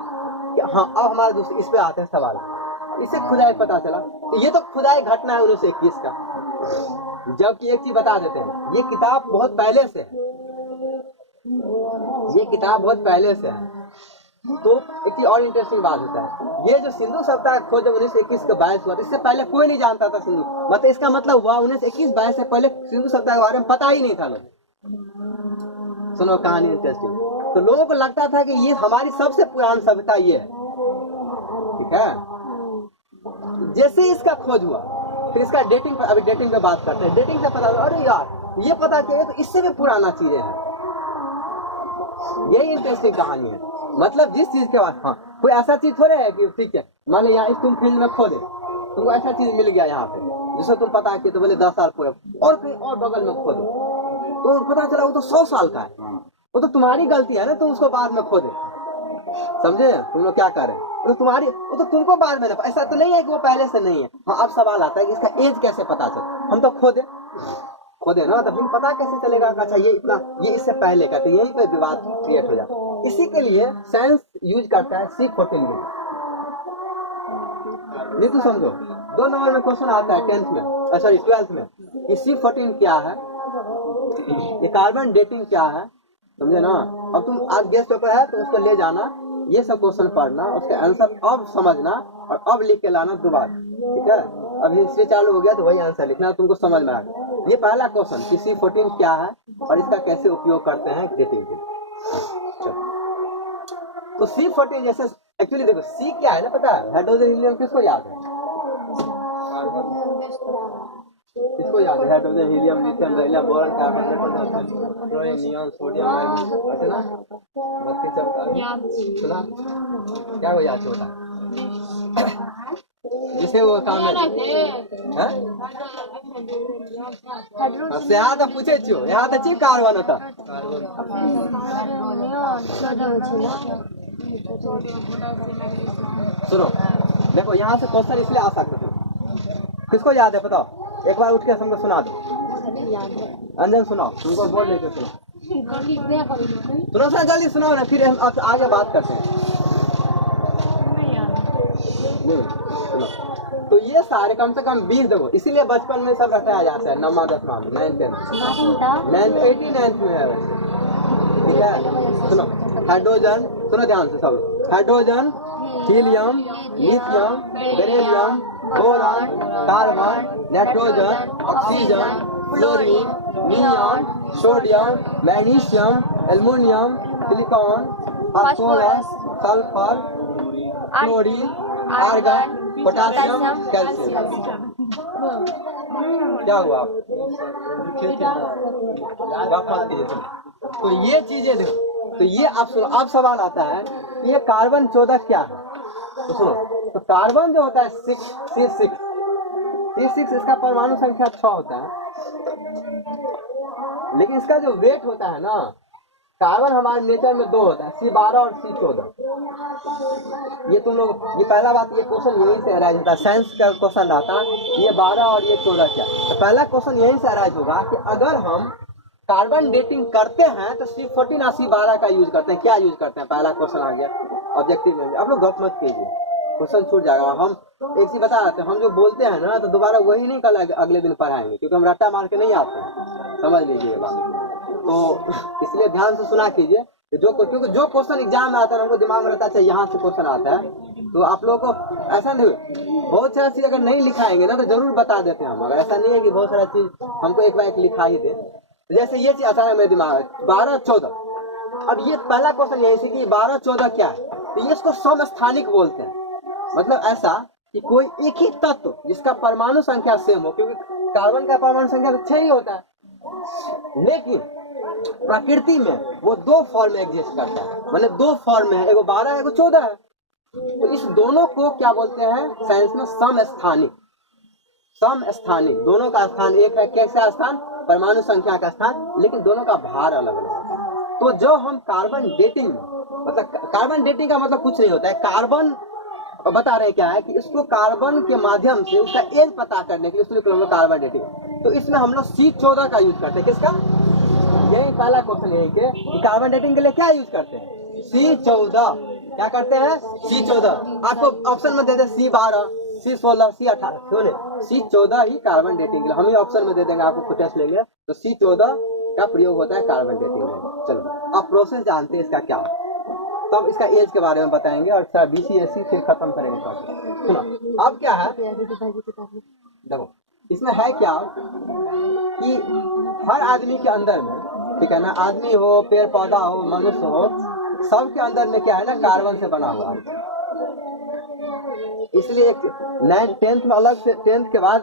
कि हाँ, अब हमारे दोस्त इस पे आते हैं सवाल। इससे खुदाई पता चला, तो ये तो खुदाई घटना है 1921 का। जबकि एक चीज बता देते हैं, ये किताब बहुत पहले से है, ये किताब बहुत पहले से है। तो एक चीज और इंटरेस्टिंग बात होता है, ये जो सिंधु सभ्यता का खोज 1921 का 22 हुआ, इससे पहले कोई नहीं जानता था सिंधु। मतलब इसका मतलब हुआ 1921-22 से पहले सिंधु सभ्यता के बारे में पता ही नहीं था लोग। सुनो कहानी इंटरेस्टिंग। तो लोगों को लगता था कि ये हमारी सबसे पुरानी सभ्यता ये है, ठीक है। जैसे इसका खोज हुआ, फिर इसका डेटिंग पर, अभी डेटिंग पे बात करते हैं। डेटिंग से पता, अरे यार ये पता चले तो इससे भी पुराना चीजें हैं। यही इंटरेस्टिंग कहानी है। मतलब जिस चीज के बाद, हाँ, कोई ऐसा चीज थोड़े है कि ठीक है मान लो यहाँ इस तुम फील्ड में खोदे, तुमको ऐसा चीज मिल गया यहाँ पे जिससे तुम पता कि तो बोले 10 साल पूरे, और कहीं और बगल में खोदो तो पता चला वो तो 100 साल का है। वो तो तुम्हारी गलती है ना, तुम उसको बाद में खोदे, समझे तुम लोग क्या करे, तो तुम्हारी, वो तो तुमको बाद में, ऐसा तो नहीं है कि वो पहले से नहीं है। हाँ, अब सवाल आता है कि इसका एज कैसे पता चले। हम तो खोदे ना, तो फिर पता कैसे चलेगा कि अच्छा ये इतना, ये इससे पहले का, तो यहीं पे विवाद क्रिएट हो जाता है। इसी के लिए साइंस यूज करता है C14 में। नहीं तो समझो, 2 नंबर में क्वेश्चन आता है 10th में, सॉरी 12th में, कि C14 क्या है, ये कार्बन डेटिंग क्या है, समझे ना। अब तुम आज गेस्ट पेपर है तो उसको ले जाना, ये सब क्वेश्चन पढ़ना, उसके आंसर अब समझना और अब लिख के लाना दोबारा, ठीक है। अभी हिस्ट्री चालू हो गया तो वही आंसर लिखना, तुमको समझ में आएगा। ये पहला क्वेश्चन कि C14 क्या है और इसका कैसे उपयोग करते हैं डेटिंग के। तो C14 जैसे एक्चुअली देखो C क्या है ना, पता है हाइड्रोजन हीलियम किसको याद है? किसको याद है? Hydrogen helium lithium beryllium boron carbon chlorine neon sodium ऐसे ना, बाकी सब सुना क्या वो याद होता है जिसे वो काम में यहाँ तो पूछे छो, यहाँ तो चीज कार्बन होता। सुनो देखो, यहाँ से क्वेश्चन इसलिए आ सकते थे। किसको याद है बताओ, एक बार उठ के हमको सुना दो। अंजन सुनाओ, तुमको बोल लेते सुनो, थोड़ा जल्दी सुनाओ ना, फिर हम आगे बात करते हैं। नहीं सुनो, तो ये सारे कम से कम 20 देखो, इसीलिए बचपन में सब रटाया जाता है, 9वां 10वां में, 9th 9th 89th में है वैसे, ठीक है। सुनो हाइड्रोजन, सुनो ध्यान से सब, hydrogen, helium, lithium, beryllium, boron, carbon, nitrogen, oxygen, fluorine, neon, sodium, magnesium, aluminium, silicon, phosphorus, sulphur, chlorine, argon, potassium, calcium. क्या हुआ तो ये चीजें देखो, तो ये आप सुनो, अब सवाल आता है ये कार्बन 14 क्या है। तो सुनो, तो कार्बन जो होता है C6 इसका परमाणु संख्या 6 होता है, लेकिन इसका जो वेट होता है ना, कार्बन हमारे नेचर में 2 होता है, C12 और C14। ये तुम लोग, ये पहला बात, ये क्वेश्चन यहीं से अराइज होता है, साइंस का क्वेश्चन रहता है ये 12 और ये 14 क्या। तो पहला क्वेश्चन यहीं से अराइज होगा कि अगर हम कार्बन डेटिंग करते हैं तो C14 और C12 का यूज करते हैं, क्या यूज करते हैं। पहला क्वेश्चन आ गया ऑब्जेक्टिव में, आप लोग गप मत कीजिए, क्वेश्चन छूट जाएगा। हम एक चीज बता रहे थे, हम जो बोलते हैं ना तो दोबारा वही नहीं कल अगले दिन पढ़ाएंगे, क्योंकि हम रट्टा मार के नहीं आते हैं, समझ लीजिए ये बात। तो इसलिए ध्यान से सुना कीजिए क्योंकि जो क्वेश्चन एग्जाम में आता है हमको दिमाग में रहता है यहाँ से क्वेश्चन आता है, तो आप लोगों को ऐसा नहीं, बहुत सारा चीज अगर नहीं लिखाएंगे ना तो जरूर बता देते हैं हम, अगर ऐसा नहीं है कि बहुत सारा चीज हमको एक बार एक लिखा ही दे। जैसे ये चीज आता है मेरे दिमाग में 12 14, अब ये पहला क्वेश्चन यही कि 12 14 क्या है, तो ये इसको समस्थानिक बोलते हैं। मतलब ऐसा कि कोई एक ही तत्व जिसका परमाणु संख्या सेम हो, क्योंकि कार्बन का परमाणु संख्या तो 6 ही होता है, लेकिन प्रकृति में वो 2 फॉर्म में एग्जिस्ट करता है, मतलब 2 फॉर्म में है, एगो 12 एगो 14 है। तो इस दोनों को क्या बोलते हैं साइंस में समस्थानिक। समस्थानिक, दोनों का स्थान एक है, कैसा स्थान, परमाणु संख्या का स्थान, लेकिन दोनों का भार अलग अलग है। तो जो हम कार्बन डेटिंग, मतलब कार्बन डेटिंग का मतलब कुछ नहीं होता है, कार्बन बता रहे क्या है कि इसको कार्बन के माध्यम से उसका एज पता करने के लिए उसको हम लोग कार्बन डेटिंग, तो इसमें हम लोग C14 का यूज करते हैं। किसका, यही पहला क्वेश्चन यही के कार्बन डेटिंग के लिए क्या यूज करते हैं, C14। क्या करते हैं, C14। आपको ऑप्शन में दे दे C12, C16, C18, क्यों नहीं, C14 ही कार्बन डेटिंग के लिए हम ही ऑप्शन में दे देंगे, आपको टेस्ट लेंगे तो C14 का प्रयोग होता है कार्बन डेटिंग में। चलो अब प्रोसेस जानते हैं इसका क्या हो, तब इसका एज के बारे में बताएंगे और BCSC फिर खत्म करेंगे। सुनो अब क्या है, देखो इसमें है क्या कि हर आदमी के अंदर में, ठीक है ना, आदमी हो, पेड़ पौधा हो, मनुष्य हो, सबके अंदर में क्या है ना, कार्बन से बना हुआ है। इसलिए एक 9th 10th में अलग से, 10th के बाद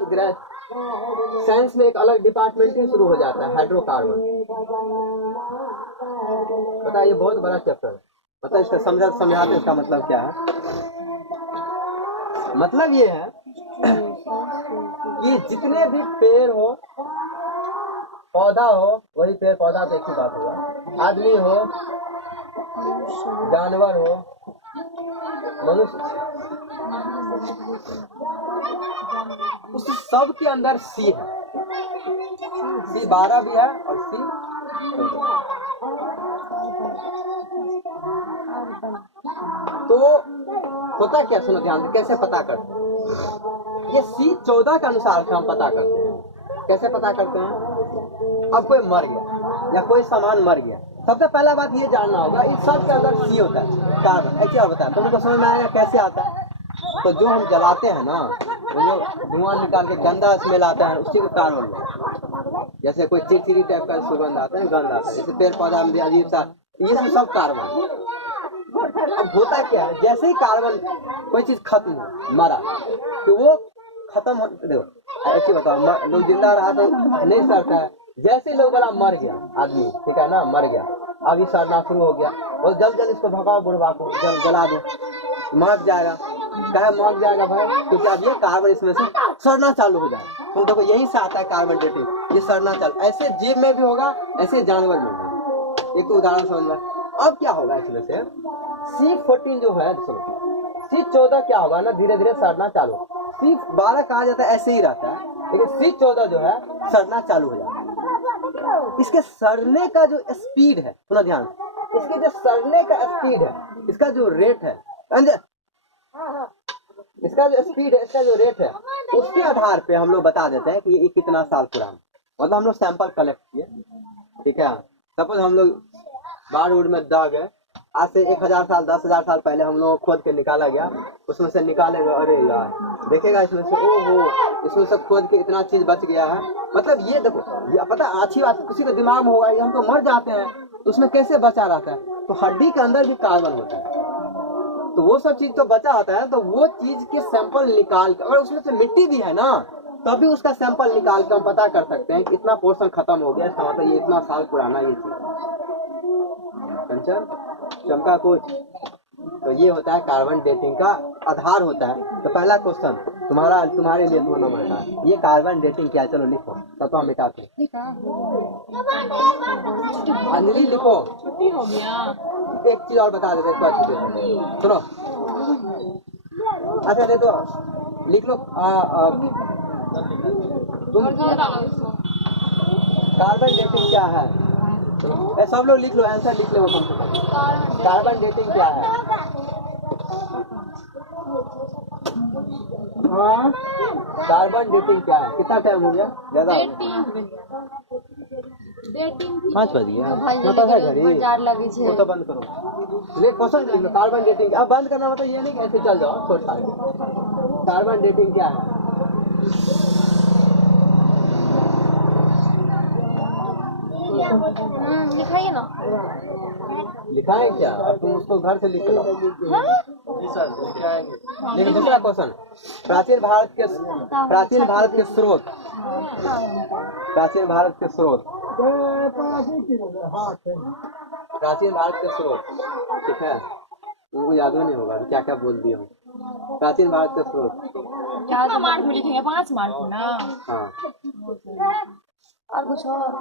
साइंस में एक अलग डिपार्टमेंट ही शुरू हो जाता है, हाइड्रोकार्बन। पता है ये बहुत बड़ा चैप्टर है, मतलब इसका समझाते इसका मतलब क्या है। मतलब ये है कि जितने भी पेड़ हो, पौधा हो, वही पेड़ पौधा पे अच्छी बात होगा, आदमी हो, जानवर हो, मनुष्य, उस सब के अंदर C है, C12 भी है और C14। तो होता क्या, सुनो ध्यान से, कैसे पता करते हैं, ये C14 के अनुसार से हम पता करते हैं। कैसे पता करते हैं, अब कोई मर गया या कोई सामान मर गया, सबसे पहला बात ये जानना होगा इस सब के अंदर C होता है, कार्बन। एक चीज बताया तुमको समझ में आएगा कैसे आता है, तो जो हम जलाते हैं ना, तो जो धुआं निकाल के गंदा स्मेल आता है उसी को कार्बन, जैसे कोई चिड़चिड़ी टाइप का सुगंध आता है, गंध आता है, जैसे पेड़ पौधा में अजीब सा, ये सब कार्बन। अब होता क्या है, जैसे ही कार्बन कोई चीज खत्म हो, मरा, तो वो खत्म हो, देखो ऐसे बताओ, लोग जिंदा रहा तो नहीं सड़ता है, जैसे लोग वाला मर गया आदमी, ठीक है ना, मर गया, अभी सड़ना शुरू हो गया, और जल्द इसको भगाओ, बुढ़वा को जला दो, मर जाएगा। कहे मर जाएगा भाई, क्योंकि अब ये कार्बन इसमें से सड़ना चालू हो जाएगा। तो देखो यही से आता है कार्बन डेटिंग, ये सड़ना चालू, ऐसे जीव में भी होगा, ऐसे जानवर में भी। एक तो उदाहरण समझ में, अब क्या होगा इसमें से C14 जो है, C14 क्या होगा ना, धीरे धीरे सड़ना चालू, C12 कहा जाता है ऐसे ही रहता है, लेकिन C14 जो है सड़ना चालू हो जाता है। इसके सड़ने का जो स्पीड है, सुना ध्यान, इसके जो सड़ने का स्पीड है, इसका जो रेट है, इसका जो स्पीड है, इसका जो रेट है, उसके आधार पे हम लोग बता देते हैं कि ये कितना साल पुराना। मतलब हम लोग सैंपल कलेक्ट किए, ठीक है, सपोज हम लोग बाढ़ उड़ में दह गए, आज से 1000 साल 10,000 साल पहले हम लोग खोद के निकाला गया, उसमें से निकालेगा, अरे यार देखेगा इसमें से, ओहो इसमें से खोद के इतना चीज बच गया है। मतलब ये देखो, ये पता अच्छी बात किसी के दिमाग में होगा, ये हम तो मर जाते हैं, उसमें कैसे बचा रहता है, तो हड्डी के अंदर भी कार्बन होता है, तो वो सब चीज तो बचा होता है, तो वो चीज के सैंपल निकाल के, अगर उसमें से मिट्टी भी है ना, तभी उसका सैंपल निकाल के हम पता कर सकते हैं कि इतना पोर्शन खत्म हो गया, इसका मतलब ये इतना साल पुराना ये चीज। कंचन चमका कुछ, तो ये होता है कार्बन डेटिंग का आधार होता है। तो पहला क्वेश्चन तुम्हारे लिए 2 नंबर का, ये कार्बन डेटिंग क्या है, चलो लिखो, तब हम मिटाते हैं। अंजलि लिखो, छुट्टी हो गया। एक चीज और बता देते हैं, सुनो, अच्छा नहीं तो लिख लो, तुम कार्बन डेटिंग क्या है, सब लोग लिख लो, आंसर लिख लो कम से कम। कार्बन डेटिंग क्या है, कार्बन डेटिंग क्या है? कितना टाइम हो गया? ज्यादा हो गया? 5 बज गया। पता है घड़ी बाजार लगे छे। वो तो बंद करो। ले क्वेश्चन लिख लो, कार्बन डेटिंग। अब बंद करना मतलब ये नहीं कि ऐसे चल जाओ छोड़ सारे। कार्बन डेटिंग क्या है? लिखाइए ना। लिखा है क्या? अब तुम उसको घर से लिख लो। जी सर, क्या आएंगे? लेकिन दूसरा क्वेश्चन, प्राचीन भारत के स्रोत, प्राचीन भारत के स्रोत, प्राचीन भारत के स्रोत, ठीक है? उनको याद नहीं होगा क्या क्या बोल दिया हूँ। प्राचीन भारत के स्रोत। कितना मार्क में लिखेंगे? 5 मार्क में ना। हाँ और कुछ और